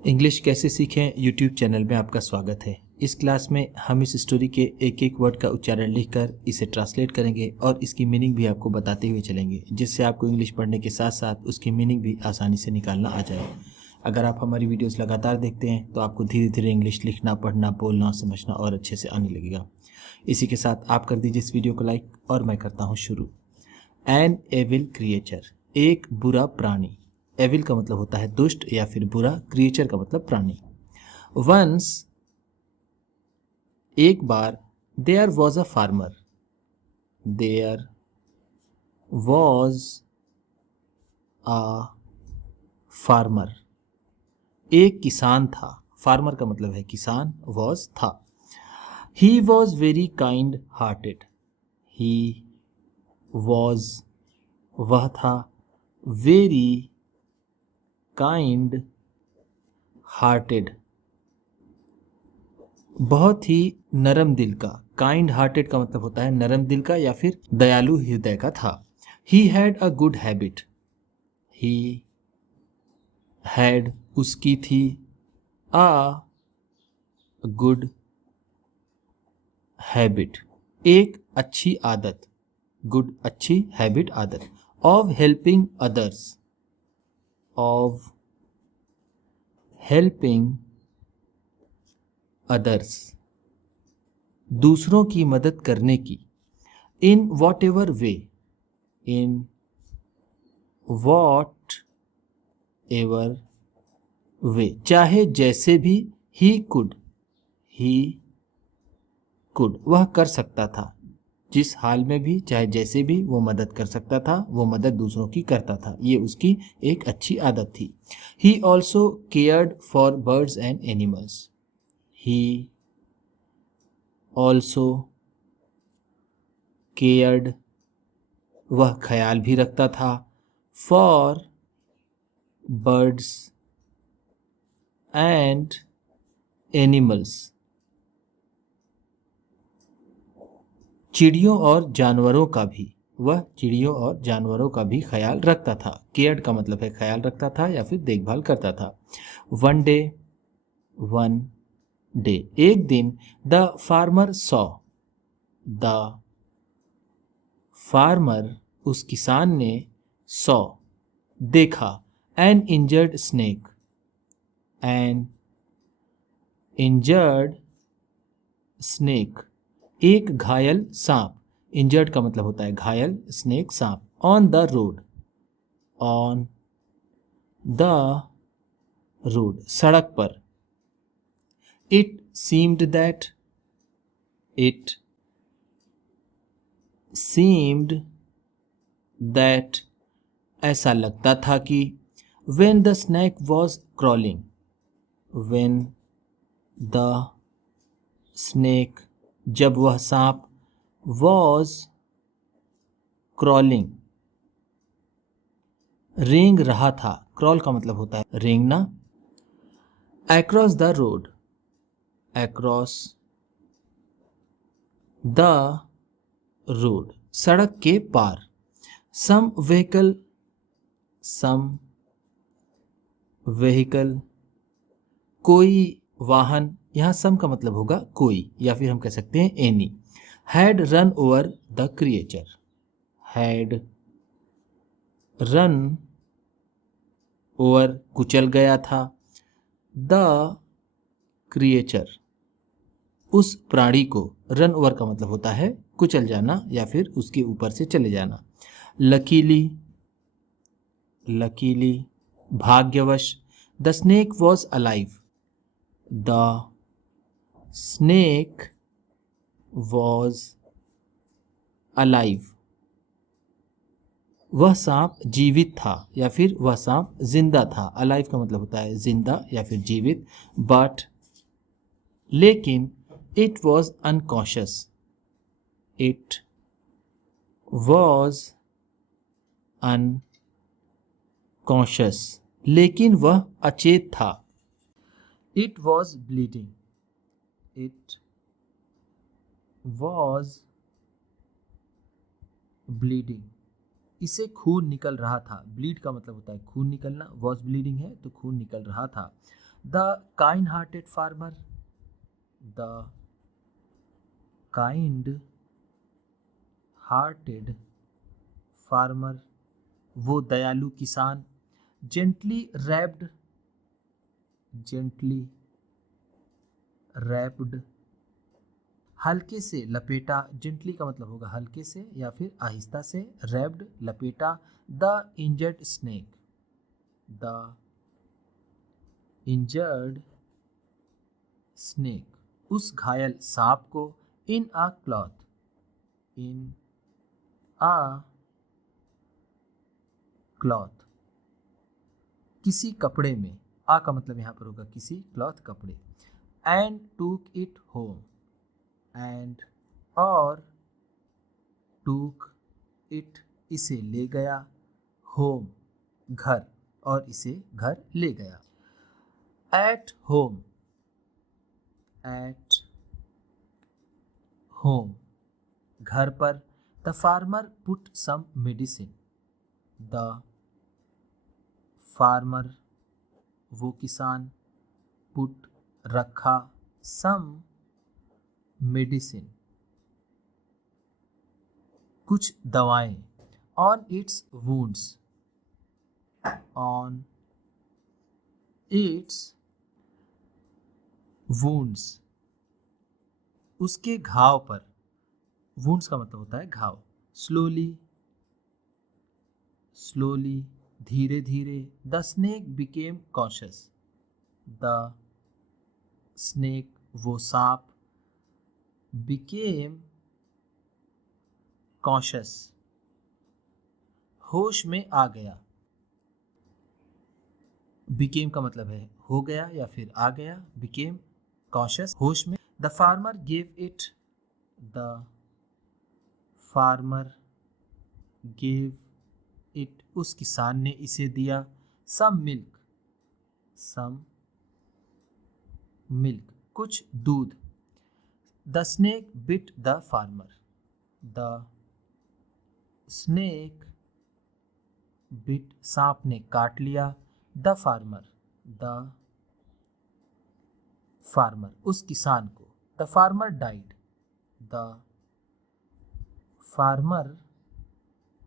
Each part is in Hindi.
इंग्लिश कैसे सीखें यूट्यूब चैनल में आपका स्वागत है। इस क्लास में हम इस स्टोरी के एक एक वर्ड का उच्चारण लिखकर इसे ट्रांसलेट करेंगे और इसकी मीनिंग भी आपको बताते हुए चलेंगे, जिससे आपको इंग्लिश पढ़ने के साथ साथ उसकी मीनिंग भी आसानी से निकालना आ जाए। अगर आप हमारी वीडियोस लगातार देखते हैं तो आपको धीरे धीरे इंग्लिश लिखना, पढ़ना, बोलना, समझना और अच्छे से आने लगेगा। इसी के साथ आप कर दीजिए इस वीडियो को लाइक और मैं करता हूँ शुरू। एन एविल क्रिएचर, एक बुरा प्राणी। एविल का मतलब होता है दुष्ट या फिर बुरा, क्रिएचर का मतलब प्राणी। वंस, एक बार, there was a farmer. There was a farmer, एक किसान था। फार्मर का मतलब है किसान, वॉज था। He was very kind hearted. He was, वह था, वेरी काइंड हार्टेड, बहुत ही नरम दिल का। काइंड हार्टेड का मतलब होता है नरम दिल का या फिर दयालु हृदय का था। He had a good habit. He had, उसकी थी, अ गुड हैबिट, एक अच्छी आदत। गुड अच्छी, हैबिट आदत। Of helping others, of helping others, दूसरों की मदद करने की। In what ever way, in what ever वे, चाहे जैसे भी। ही कुड, ही कुड, वह कर सकता था। जिस हाल में भी, चाहे जैसे भी, वो मदद कर सकता था, वो मदद दूसरों की करता था। ये उसकी एक अच्छी आदत थी। He also cared for birds and animals. He also cared, वह ख्याल भी रखता था, फॉर बर्ड्स एंड एनिमल्स, चिड़ियों और जानवरों का भी। वह चिड़ियों और जानवरों का भी ख्याल रखता था। केयर्ड का मतलब है ख्याल रखता था या फिर देखभाल करता था। वन डे, वन डे, एक दिन। The farmer saw, the farmer, उस किसान ने, सॉ, देखा, N injured snake, N injured snake, एक घायल सांप। इंजर्ड का मतलब होता है घायल, स्नेक सांप। On the road, on the road, सड़क पर। It seemed that, it seemed that, ऐसा लगता था कि। When the snake was crawling, when the snake, जब वह सांप, वॉज क्रॉलिंग, रेंग रहा था। क्रॉल का मतलब होता है रेंगना। Across the road, across the road, सड़क के पार। सम व्हीकल, सम व्हीकल, कोई वाहन। यहाँ सम का मतलब होगा कोई या फिर हम कह सकते हैं any. Had run over the creature, had run over, कुचल गया था। द क्रिएचर, उस प्राणी को। रन ओवर का मतलब होता है कुचल जाना या फिर उसके ऊपर से चले जाना। लकीली, लकीली, भाग्यवश। The snake was alive, the snake was alive, वह सांप जीवित था या फिर वह सांप जिंदा था। अलाइव का मतलब होता है जिंदा या फिर जीवित। बट, लेकिन, it was unconscious, it was unconscious, लेकिन वह अचेत था। It was bleeding, it was bleeding, इसे खून निकल रहा था। ब्लीड का मतलब होता है खून निकलना, वॉज ब्लीडिंग है तो खून निकल रहा था। The kind hearted farmer, the kind hearted farmer, वो दयालु किसान। जेंटली रैप्ड, जेंटली रैप्ड, हल्के से लपेटा। जेंटली का मतलब होगा हल्के से या फिर आहिस्ता से, रैप्ड लपेटा। The injured snake, the injured snake, उस घायल सांप को। इन अ क्लॉथ, इन अ क्लॉथ, किसी कपड़े में। आ का मतलब यहाँ पर होगा किसी, क्लॉथ कपड़े। एंड टूक इट होम, एंड और टूक इट इसे ले गया, होम घर, और इसे घर ले गया। एट होम, एट होम घर पर। The farmer put some medicine, the farmer वो किसान, पुट रखा, सम मेडिसिन कुछ दवाएं। On its wounds, on its wounds, उसके घाव पर। वुंड्स का मतलब होता है घाव। स्लोली, स्लोली धीरे धीरे। The snake became cautious, the snake वो सांप, बिकेम कॉशियस होश में आ गया। बिकेम का मतलब है हो गया या फिर आ गया, बिकेम कॉशियस होश में। The farmer gave it, the farmer gave it उस किसान ने इसे दिया। सम मिल्क, सम मिल्क कुछ दूध। The snake bit the farmer, the snake bit सांप ने काट लिया। द फार्मर, द फार्मर उस किसान को। The farmer died, the farmer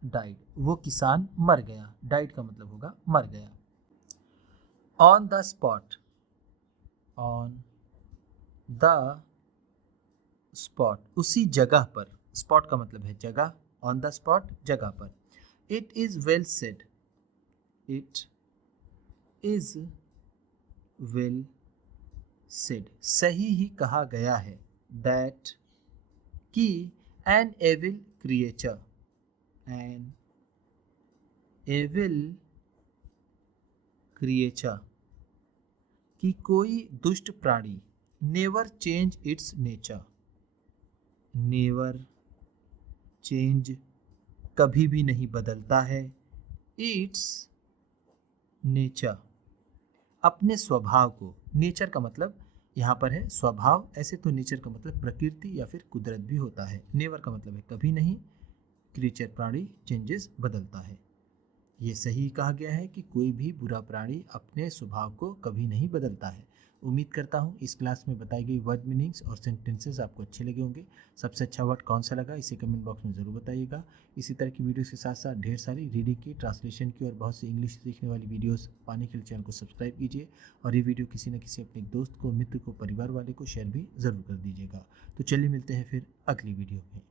died वो किसान मर गया। डाइड का मतलब होगा मर गया। On the spot, on the spot उसी जगह पर। स्पॉट का मतलब है जगह, ऑन द स्पॉट जगह पर। It is well said, it is well said सही ही कहा गया है। दैट कि an evil creature, an evil creature कि कोई दुष्ट प्राणी। Never change its nature, never change कभी भी नहीं बदलता है। इट्स नेचर अपने स्वभाव को। नेचर का मतलब यहाँ पर है स्वभाव, ऐसे तो नेचर का मतलब प्रकृति या फिर कुदरत भी होता है। नेवर का मतलब है कभी नहीं, क्रिएचर प्राणी, चेंजेस बदलता है। ये सही कहा गया है कि कोई भी बुरा प्राणी अपने स्वभाव को कभी नहीं बदलता है। उम्मीद करता हूँ इस क्लास में बताई गई वर्ड मीनिंग्स और सेंटेंसेस आपको अच्छे लगे होंगे। सबसे अच्छा वर्ड कौन सा लगा इसे कमेंट बॉक्स में ज़रूर बताइएगा। इसी तरह की वीडियोस के साथ साथ ढेर सारी रीडिंग की, ट्रांसलेशन की और बहुत सी इंग्लिश सीखने वाली वीडियोस पाने के लिए चैनल को सब्सक्राइब कीजिए और ये वीडियो किसी न किसी अपने दोस्त को, मित्र को, परिवार वाले को शेयर भी ज़रूर कर दीजिएगा। तो चलिए मिलते हैं फिर अगली वीडियो में।